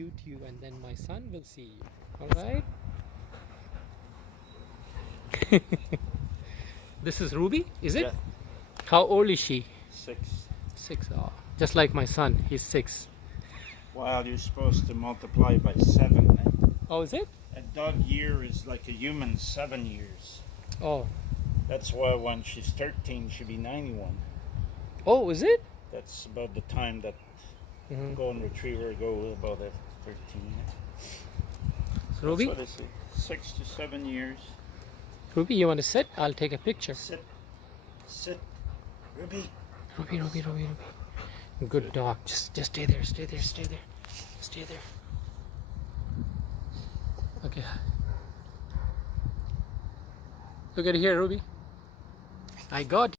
YouTube, and then my son will see you. All right? This is Ruby, is it? Yeah. How old is she? 6. 6. Oh, just like my son, he's 6. Well, you're supposed to multiply by 7. Oh, is it? A dog year is like a human 7 years. Oh. That's why when she's 13, she'll be 91. Oh, is it? That's about the time that golden retriever go about at 13. So, Ruby? That's what I say. 6 to 7 years. Ruby, you want to sit? I'll take a picture. Sit. Sit. Ruby. Ruby. Good dog. Just stay there. Stay there. Okay. Look at here, Ruby. I got